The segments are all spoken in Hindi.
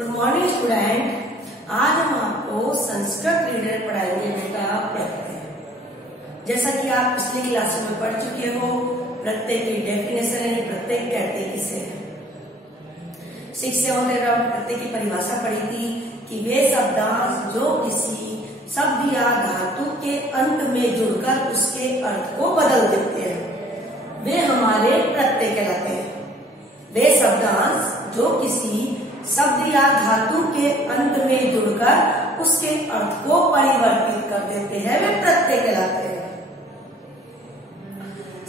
Good morning student. आज हम आपको संस्कृत रीडर पढ़ाएंगे बेटा प्रत्यय। जैसा कि आप पिछली क्लास में पढ़ चुके हो, प्रत्यय की डेफिनेशन है, प्रत्यय कहते किसे। 6 7 प्रत्यय की परिभाषा पढ़ी थी कि वे शब्दांश जो किसी शब्द या धातु के अंत में जुड़कर उसके अर्थ को बदल देते हैं, वे हमारे प्रत्यय कहलाते हैं। वे शब्दांश जो किसी शब्द या धातु के अंत में जुड़कर उसके अर्थ को परिवर्तित कर देते हैं, वे प्रत्यय कहलाते हैं।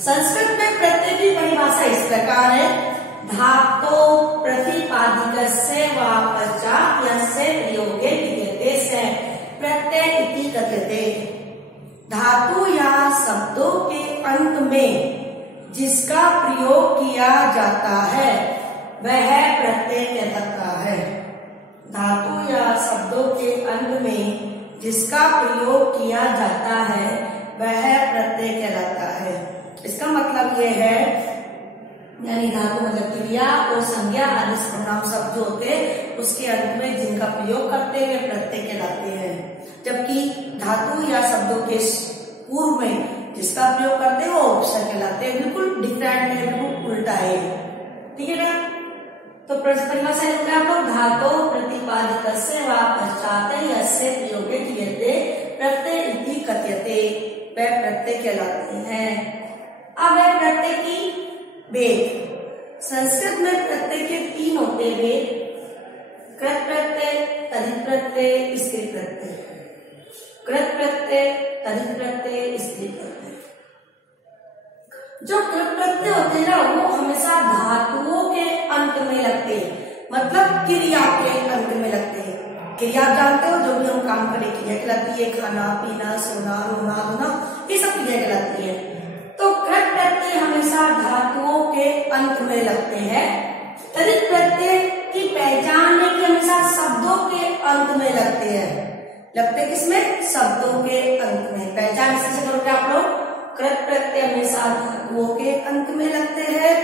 संस्कृत में प्रत्यय की परिभाषा इस प्रकार है: धातो प्रतिपादिकस्य वा पश्चात् यस्य प्रयोगे क्रियते स प्रत्यय इति कथ्यते। धातु या शब्दों के अंत में जिसका प्रयोग किया जाता है वह प्रत्यय कहलाता है। धातु या शब्दों के अंत में जिसका प्रयोग किया जाता है वह प्रत्यय कहलाता है। इसका मतलब यह है, यानी धातु मतलब क्रिया और संज्ञा आदि सर्वनाम शब्द जो होते हैं उसके अंत में जिनका प्रयोग करते हैं वे प्रत्यय कहलाते हैं, जबकि धातु या शब्दों के पूर्व में जिसका प्रयोग करते हैं वो उपसर्ग कहलाते हैं। बिल्कुल डिफरेंट है, बिल्कुल उल्टा है। ठीक है ना। तो परिभाषा लिखा है आपको, धातो प्रतिपादितस्य वा पश्चात् यस्य प्रयोगे क्रियते प्रत्यय इति कथ्यते, वे प्रत्यय कहलाते हैं। अब है प्रत्यय की भेद। संस्कृत में प्रत्यय के 3 होते हैं भेद: कृत प्रत्यय, तद्धित प्रत्यय, स्त्री प्रत्यय। कृत प्रत्यय, तद्धित प्रत्यय, स्त्री प्रत्यय। जो कृत प्रत्यय होते हैं ना वो हमेशा धातुओं के अंत में लगते हैं, मतलब क्रिया के अंत में लगते हैं। क्रिया जानते हो, जो भी हम काम करें क्रिया कहलाती है। खाना पीना, सोना, रोना, धोना, ये सब क्रिया कहलाती है। तो कृत प्रत्यय हमेशा धातुओं के अंत में लगते हैं। तद्धित प्रत्यय की पहचान है कि हमेशा शब्दों के अंत में लगते हैं। लगते किसमें? शब्दों के अंत में। पहचान किससे करोगे आप लोग? कृत प्रत्यय हमेशा धातुओं के अंत में लगते हैं,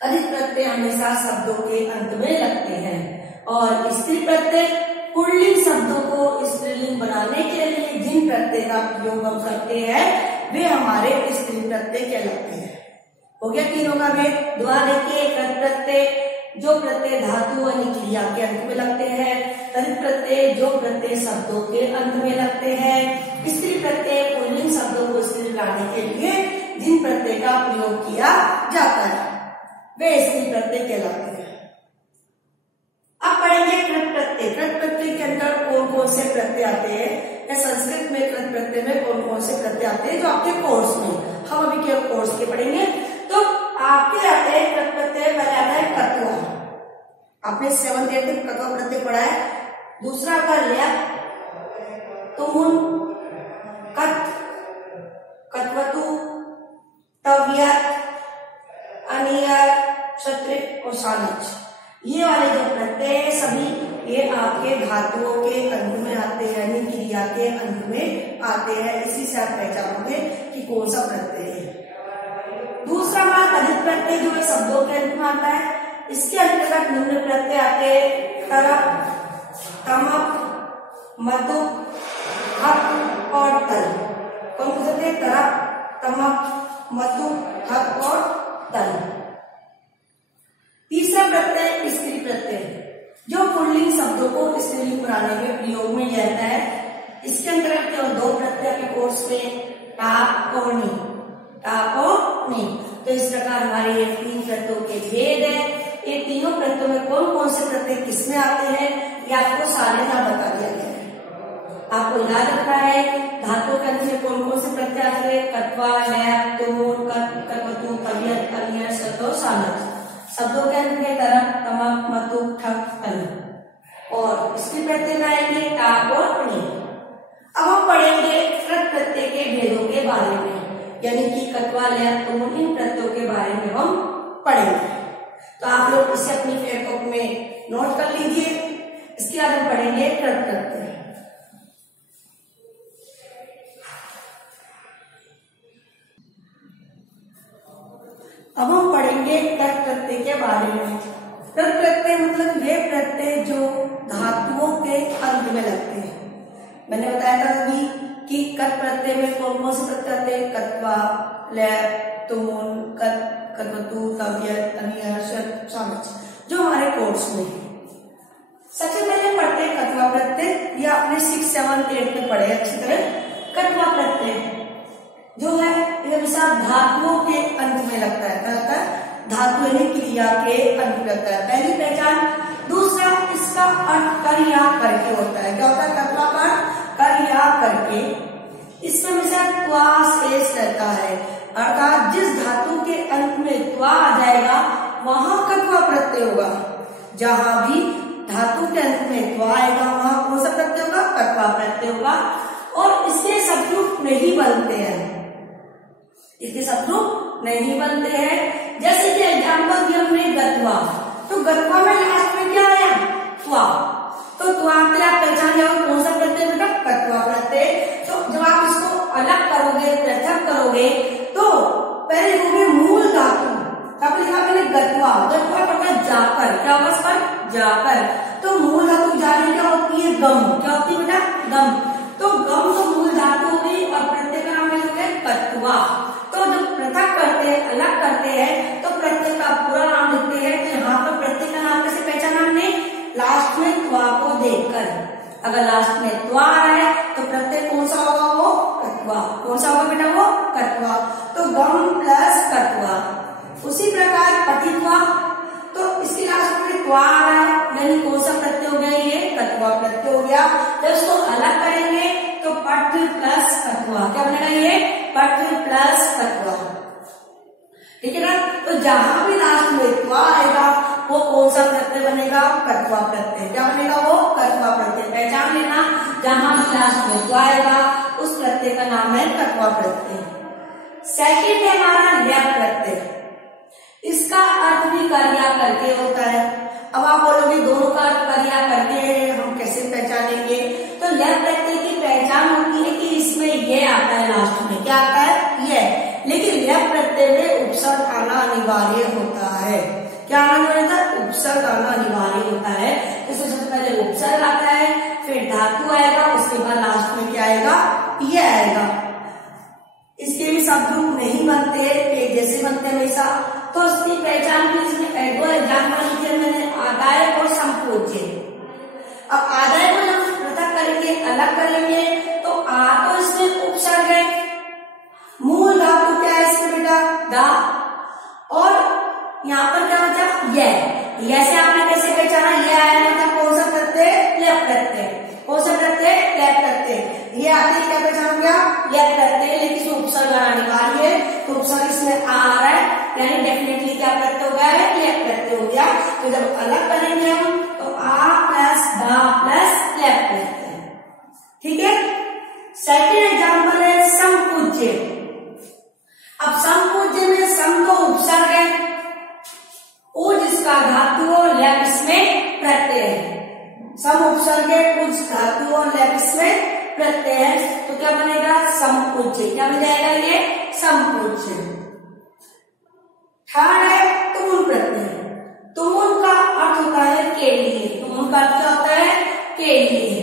तद्धित प्रत्यय हमेशा शब्दों के अंत में लगते हैं। और स्त्री प्रत्यय पुल्लिंग शब्दों को स्त्रीलिंग बनाने के लिए जिन प्रत्यय का प्रयोग हम करते हैं वे हमारे स्त्री प्रत्यय कहलाते हैं। हो गया तीनों का भेद। दोबारा देखिए, कृत प्रत्यय जो प्रत्यय धातु यानी क्रिया के अंत में लगते हैं, तद्धित प्रत्यय जो प्रत्यय शब्दों के अंत में लगते हैं, स्त्री प्रत्यय पुल्लिंग शब्दों को स्त्री बनाने के लिए जिन प्रत्यय का प्रयोग किया जाता है वे स्त्री प्रत्यय कहलाते हैं। अब पढ़ेंगे कृत प्रत्यय। कृत प्रत्यय के अंदर कौन कौन से प्रत्यय आते हैं, या संस्कृत में कृत प्रत्यय में कौन कौन से प्रत्यय आते हैं जो आपके कोर्स में, हम अभी केवल कोर्स के पढ़ेंगे। तो आपके आते हैं कृत प्रत्यय। पहले आता है कत्वा, आपने 7th 8th में कत्वा प्रत्यय पढ़ा है। दूसरा आता है ल्यप, तुमुन, कत, कत्वतु, तव्यत, अनियत, क्षत्रिय और सानच। ये वाले जो प्रत्यय है सभी ये आपके धातुओं के अंत में आते हैं, यानी क्रिया के अंत में आते हैं। इसी से आप पहचानोगे कि कौन सा प्रत्यय है। दूसरा हमारा तद्धित प्रत्यय जो है शब्दों के अंत में आता है। इसके अंतर्गत निम्न प्रत्यय आते हैं: तरप, तमक, मतुक, हक और तल। कौन कौन से? तरप, तमक, मतुक, हक और तल। तीसरा प्रत्यय स्त्री प्रत्यय जो पुल्लिंग शब्दों को स्त्रीलिंग बनाने में प्रयोग में रहता है। इसके अंतर्गत केवल 2 प्रत्यय के कोर्स में, टाप और नी। टाप और नी। तो इस प्रकार हमारे ये 3 प्रत्ययों के भेद है। ये तीनों प्रत्ययों में कौन कौन से प्रत्यय किसमें आते हैं ये आपको सारे नाम बता दिया गया है। आपको याद रखना है धातु के अंत में कौन कौन से प्रत्यय आते हैं: कत्वा, ल्यप, तुमुन, कत्वतु, तव्यत, अनियत, क्षत्रिय और सानच। शब्दों के अंत में तरप, तमक, मतुक, ठक, तल। और स्त्री प्रत्यय में आएंगे टाप और नी। अब हम पढ़ेंगे कृत प्रत्यय के भेदों के बारे में, यानी कि कत्वा, ल्यप, तुमुन इन प्रत्ययों के बारे में हम पढ़ेंगे। तो आप लोग इसे अपनी फेयर बुक में नोट कर लीजिए। इसके बाद हम पढ़ेंगे कृत प्रत्यय। अब हम पढ़ेंगे कृत प्रत्यय के बारे में। कृत प्रत्यय मतलब वे प्रत्यय जो धातुओं के अंत में लगते हैं। मैंने बताया था अभी कि कट प्रत्यय में कौन कौन से प्रत्यय आते हैं, कत्वा, लैप, तुमुन, कत, कत्वतु, तव्यत, अनियत, शत, सामच, जो हमारे कोर्स में है। सबसे पहले पढ़ते हैं कत्वा प्रत्यय। ये आपने 6, 7, 8 में पढ़े अच्छी तरह। कत्वा प्रत्यय जो है ये हमेशा धातुओं के अंत में लगता है, क्या होता है, धातु यानी क्रिया के अंत में लगता है, पहली पहचान। दूसरा, इसका अर्थ कर या करके होता है। क्या होता है कत्वा का अर्थ, कर या करके। इसमें हमेशा त्वा शेष रहता है, अर्थात जिस धातु के अंत में त्वा आ जाएगा वहां कत्वा प्रत्यय होगा। जहां भी धातु के अंत में त्वा आएगा वहां कौन सा प्रत्यय होगा, कत्वा प्रत्यय होगा। और इसके शब्दरूप नहीं बनते हैं, इसके शब्दरूप नहीं बनते हैं। जैसे कि एग्जाम्पल दिया हमने गत्वा, तो गत्वा में लास्ट में क्या आया, त्वा, तो त्वा के आप पहचान जाओगे कौन सा प्रत्यय बेटा, कत्वा प्रत्यय। तो जब आप इसको अलग करोगे, पृथक करोगे, तो पहले होंगे मूल धातु, तब लिखा मैंने गत्वा, गत्वा पता जाकर, क्या होगा इस पर, जाकर। तो मूल धातु जाने क्या होती है, गम, क्या होती है बेटा, गम। तो गम तो मूल धातु हो गई और प्रत्यय का नाम है कत्वा। तो जब पृथक करते हैं, अलग करते हैं, तो प्रत्यय का पूरा नाम लिखते हैं। तो यहाँ पर प्रत्यय का नाम कैसे पहचाना हमने, लास्ट में त्वा को देखकर। अगर लास्ट में त्वा आ रहा है तो प्रत्यय कौन सा होगा, वो कत्वा। कौन सा होगा बेटा, वो कत्वा। तो गम प्लस कत्वा। उसी प्रकार पठित्वा, तो इसकी लास्ट में त्वा आ रहा है, यानी कौन सा प्रत्यय हो गया, ये कत्वा प्रत्यय हो गया। जब इसको अलग करेंगे तो पठ प्लस कत्वा, क्या बनेगा ये, पठ प्लस कत्वा, ठीक है ना। तो जहां भी लास्ट में त्वा आएगा वो कौन सा प्रत्यय बनेगा, कत्वा प्रत्यय। क्या बनेगा, वो कत्वा प्रत्यय। पहचान लेना, जहां भी लास्ट में त्वा आएगा उस प्रत्यय का नाम है कत्वा प्रत्यय। सेकंड है हमारा लैप प्रत्यय। इसका अर्थ भी कर्या करके होता है। अब आप बोलोगे दोनों का अर्थ कर्या करके हम कैसे पहचानेंगे, तो लैप प्रत्यय की पहचान होती है कि इसमें ये आता है लास्ट में, क्या आता है, ये। लेकिन लैप प्रत्यय में उपसर्ग आना अनिवार्य होता है। क्या आना अनिवार्य होता है, उपसर्ग आना अनिवार्य होता है। तो सबसे पहले उपसर्ग आता है, फिर धातु आएगा, उसके बाद लास्ट में क्या आएगा, ये आएगा। इसके भी शब्दरूप नहीं बनते, एक जैसे बनते हमेशा। तो इसकी पहचान की इसमें दो एग्जाम्पल लिखे मैंने, आदाय और संपूज्य। अब आदाय को जब पृथक करेंगे, अलग करेंगे, तो आ तो इसमें उपसर्ग है, मूल धातु क्या है इसमें बेटा, दा, और यहाँ पर क्या बचा, ये। ऐसे आपने कैसे पहचाना, ये आया मतलब कौन सा प्रत्यय, लैप प्रत्यय। कौन सा प्रत्यय, लैप प्रत्यय। ये आते क्या पहचान गया, लैप प्रत्यय, लेकिन इसमें उपसर्ग आना अनिवार्य है, तो उपसर्ग इसमें आ रहा है, यानी डेफिनेटली क्या प्रत्यय हो गया है, लैप प्रत्यय हो गया। तो जब अलग करेंगे हम तो आ प्लस दा प्लस लैप प्रत्यय, ठीक है। सेकंड एग्जाम्पल है संपूज्य। अब संपूज्य में सम तो उपसर्ग है, ओ जिसका धातु और लैप इसमें प्रत्यय है। सम उपसर्ग है, कुछ धातु और लैप इसमें प्रत्यय है, तो क्या बनेगा, संपूज्य। क्या बन जाएगा ये, संपूज्य। थर्ड है तुमुन प्रत्यय। तुमुन का अर्थ होता है के लिए। तुमुन का अर्थ क्या होता है, के लिए।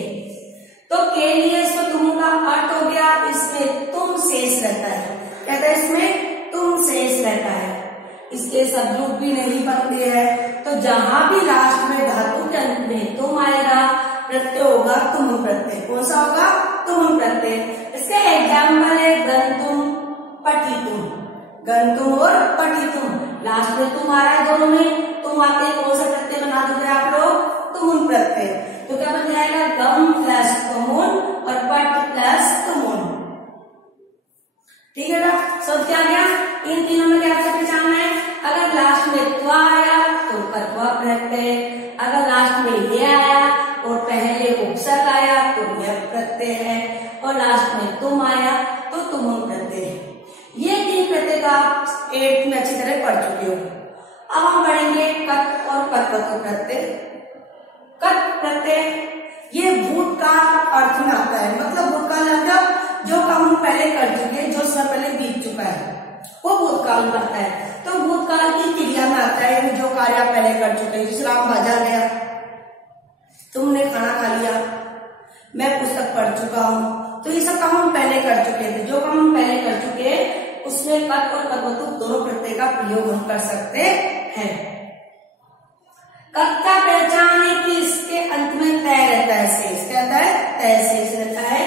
तो के लिए इसमें तुमुन का अर्थ हो गया, इसमें तुम शेष रहता है। कहता है इसमें तुम शेष रहता है, इसके शब्दरूप भी नहीं बनते हैं। तो जहां भी लास्ट में धातु के अंत में तुम आएगा, प्रत्यय होगा तुमुन प्रत्यय। कौन सा होगा, तुमुन प्रत्यय। इसके एग्जाम्पल है गंतुम, पठितुम। गंतुम और पठितुम, लास्ट में तुम आ रहा है, दोनों में तुम आते, कौन सा प्रत्यय बना दोगे आप लोग, तुमुन प्रत्यय। तो क्या बन जाएगा, गम प्लस तुमुन और पठ प्लस तुमुन, ठीक है ना। सब क्या गया, इन तीनों में क्या पहचानना है, अगर लास्ट में त्वा आया तो कत्वा प्रत्यय, अगर लास्ट में ये आया और पहले उपसर्ग आया तो लैप प्रत्यय है, और लास्ट में तुम आया तो तुमुन प्रत्यय है। ये तीन प्रत्यय का 8th में अच्छी तरह पढ़ चुके हो। अब हम पढ़ेंगे कत और कत्वतु प्रत्यय। कत प्रत्यय ये भूतकाल अर्थ में आता है, मतलब भूतकाल मतलब जो काम हम पहले कर चुके, जो समय पहले बीत चुका है वो भूतकाल में आता है। तो भूतकाल की क्रिया में आता है, जो कार्य आप पहले कर चुके हैं। जैसे राम बाजार गया, मैं पुस्तक पढ़ चुका हूँ। तो ये सब काम हम पहले कर चुके थे। जो काम हम पहले कर चुके हैं उसमें कत और कतवतु दोनों प्रत्यय का प्रयोग हम कर सकते हैं। कत का पहचान है कि इसके अंत में तय रहता है, शेष क्या रहता है, तय शेष रहता है।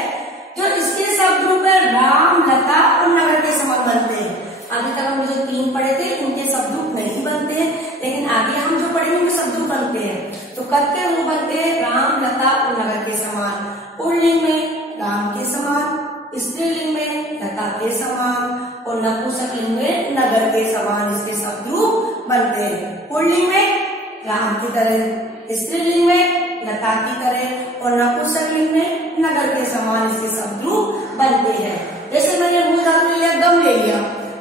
जो इसके शब्द रूप है राम, लता और नगर के समान बनते हैं। अभी तक हम जो 3 पढ़े थे इनके शब्द रूप नहीं बनते हैं, लेकिन आगे हम जो पढ़ेंगे उनके शब्द रूप बनते हैं। तो कत के रूप बनते हैं राम, लता और नगर के समान। पुल्लिंग में राम के समान, स्त्रीलिंग में लता के समान और नपुंसकलिंग में नगर के समान इसके शब्द रूप बनते हैं। पुल्लिंग में राम की तरह, स्त्रीलिंग में लता की तरह और नपुंसकलिंग में नगर के समान इसके शब्द रूप बनते हैं। जैसे मैंने भू धातु ले लिया, गम ले लिया,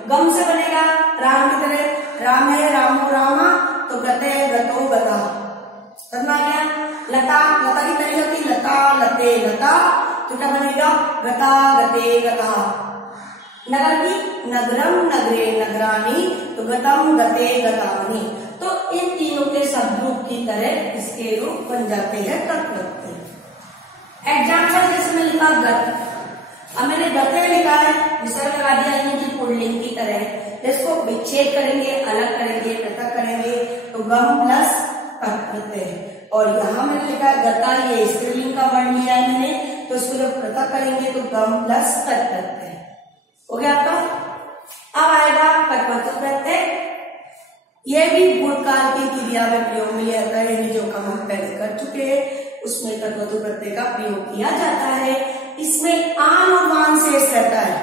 गम से बनेगा राम की तरह, राम है रामो रामा, तो गते गतो गता। समझ गया। लता, लता की तरह होती लता, लते लता, तो क्या बनेगा गता गते गता। नगर की नगरम नगरे नगरानी, तो गतम गते गतानी। तो इन तीनों के शब्द रूप की तरह इसके रूप बन जाते हैं तत्वत्व। एग्जाम्पल जैसे मैं लिखा गत, अब मैंने गते लिखा है, विसर्ग लगा दिया इनकी पुल्लिंग की तरह। इसको विच्छेद करेंगे, अलग करेंगे, पृथक करेंगे, तो गम प्लस तत्वत्व। और यहाँ मैंने लिखा गता, ये स्त्रीलिंग का वर्ण लिया है मैंने, तो इसको जब पृथक करेंगे तो गम प्लस तत्वत्व हो गया आपका। अब आएगा तत्वत्व प्रत्यय। यह भी भूतकाल की क्रिया में प्रयोग में लिया जाता है, यानी जो काम हम पहले कर चुके हैं उसमें तत्वतु प्रत्यय का प्रयोग किया जाता है। इसमें आन और वान शेष रहता है,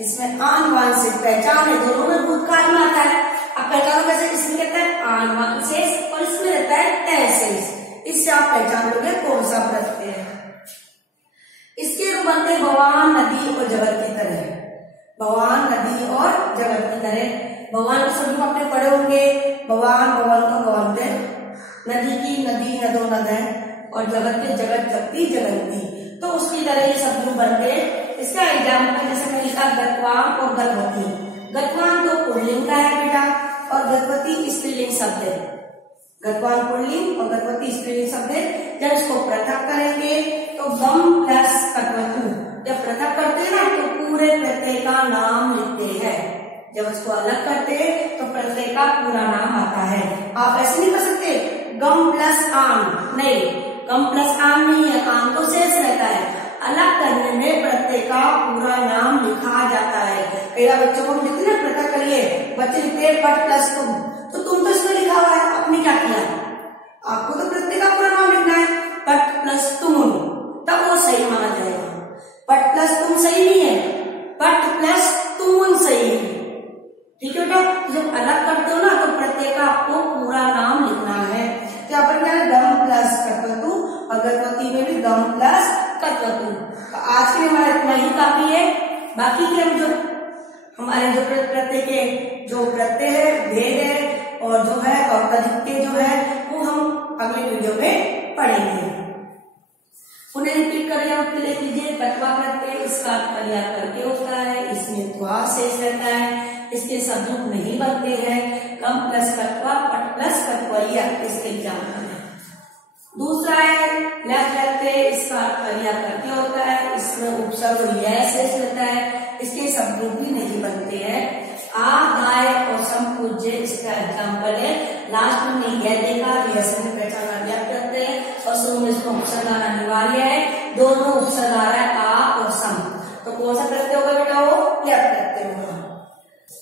इसमें आन वान शेष पहचान है, दोनों में भूतकाल में आता है। अब पहचान कैसे, इसमें कहता है आन वान शेष और इसमें रहता है तय शेष। इससे आप पहचान लोगे कौन सा प्रत्यय है। इसके रूप बनते भगवान, नदी और जगत की तरह, भगवान, नदी और जगत की तरह। भगवान के शब्द आपने पढ़े होंगे, भगवान, भगवान को भगवंते, नदी की नदी, नदो नद है, और जगत के जगत जगती जगंती, तो उसकी तरह ये शब्द बनते। इसका एग्जाम्पल जैसे मैं लिखा गतवान और गतवती। गतवान तो पुल्लिंग का है बेटा, और गतवती स्त्रीलिंग शब्द है। गतवान पुल्लिंग और गतवती स्त्रीलिंग शब्द है। जब इसको पृथक करेंगे तो गम प्लस कटवतु, जब पृथक करते हैं ना तो पूरे प्रत्यय का नाम लिखते हैं, जब इसको अलग करते हैं तो प्रत्यय का पूरा नाम आता है। आप ऐसे नहीं कर सकते गम प्लस आम, नहीं, गम प्लस आम नहीं है, आम तो शेष रहता है। अलग करने में प्रत्यय का पूरा नाम लिखा जाता है। कई बार बच्चों को लिखते ना पृथक करिए, बच्चे लिखते हैं पट प्लस तुम, तो तुम तो इसमें लिखा हुआ है, आपने क्या किया, आपको तो प्रत्यय का पूरा नाम लिखना है, पट प्लस तुम, तब वो सही माना जाएगा। पट प्लस तुम सही नहीं है, पट प्लस तुम सही है, ठीक है बेटा। जब अलग करते हो ना तो प्रत्यय का आपको पूरा नाम लिखना है। तो यहाँ पर क्या है, गम प्लस कटवतु, और गतवती में भी गम प्लस कटवतु। तो आज के लिए हमारा इतना ही काफी है। बाकी के हम जो हमारे जो प्रत्यय के जो प्रत्यय है, भेद है और जो है और तरीके जो है वो हम अगले वीडियो में पढ़ेंगे। पुनः रिपीट करिए, आप लिख लीजिए कटवा प्रत्यय इसका क्रिया करके होता है, इसमें द्वा शेष रहता है, इसके शब्द रूप नहीं बनते हैं। कम प्लस कटवा, पट प्लस कटवरिया इसके एग्जाम्पल है। दूसरा है लट लगते, इसका क्रिया करके होता है, इसमें उपसर्ग और यह शेष रहता है, इसके शब्द रूप भी नहीं बनते हैं। आ, गाय और समपूज्य इसका एग्जाम्पल है। लास्ट में यह देखा, यह से पहचाना ज्ञात करते हैं, और शुरू में इसको उपसर्ग आना अनिवार्य है। दोनों उपसर्ग आ रहा है आ और सम, तो कौन सा प्रत्यय होगा बेटा, वो लट प्रत्यय होगा।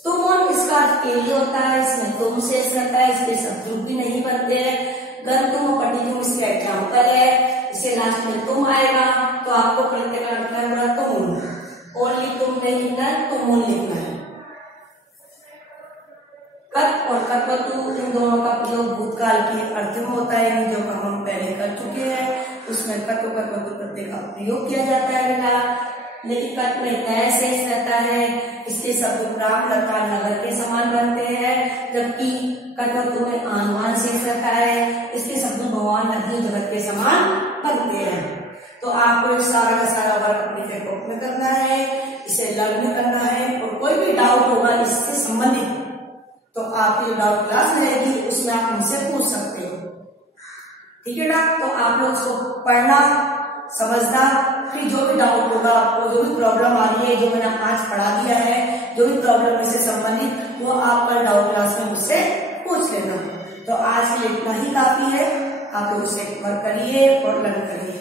तुम इसका अर्थ के लिए होता है, इसमें तुम शेष रहता है, इसके शब्द रूप भी नहीं बनते हैं। गन तुम पटी तुम इसका एग्जाम्पल है, इसे लास्ट में तुम आएगा तो आपको प्रत्यय का अर्थ करना तुम, ओनली तुम नहीं लिखना है, तुम लिखना है। कत और कटवतु इन दोनों का प्रयोग भूतकाल के अर्थ में होता है, जो काम हम पहले कर चुके हैं उसमें कत और कटवतु प्रत्यय का प्रयोग किया जाता है बेटा। लेकिन कट में तय शेष रहता है, इसके शब्द राम, लता, नगर के समान बनते हैं, जबकि कटवतु में आनवान शेष रहता है, इसके शब्द भगवान, नदी, जगत के समान बनते हैं। तो आपको सारा का सारा वर्क अपने पेपर में करना है, इसे लर्न करना है, और कोई भी डाउट होगा इससे संबंधित तो आपकी जो डाउट क्लास रहेगी उसमें आप मुझसे पूछ सकते हो, ठीक है ना। तो आप लोग उसको पढ़ना, समझना। फिर जो भी डाउट होगा आपको, जो भी प्रॉब्लम आ रही है, जो मैंने आज पढ़ा दिया है, जो भी प्रॉब्लम इससे संबंधित, वो आप कल डाउट क्लास में मुझसे पूछ लेना। तो आज के लिए इतना ही काफी है। आप लोग उसे वर्क करिए और लर्न करिए।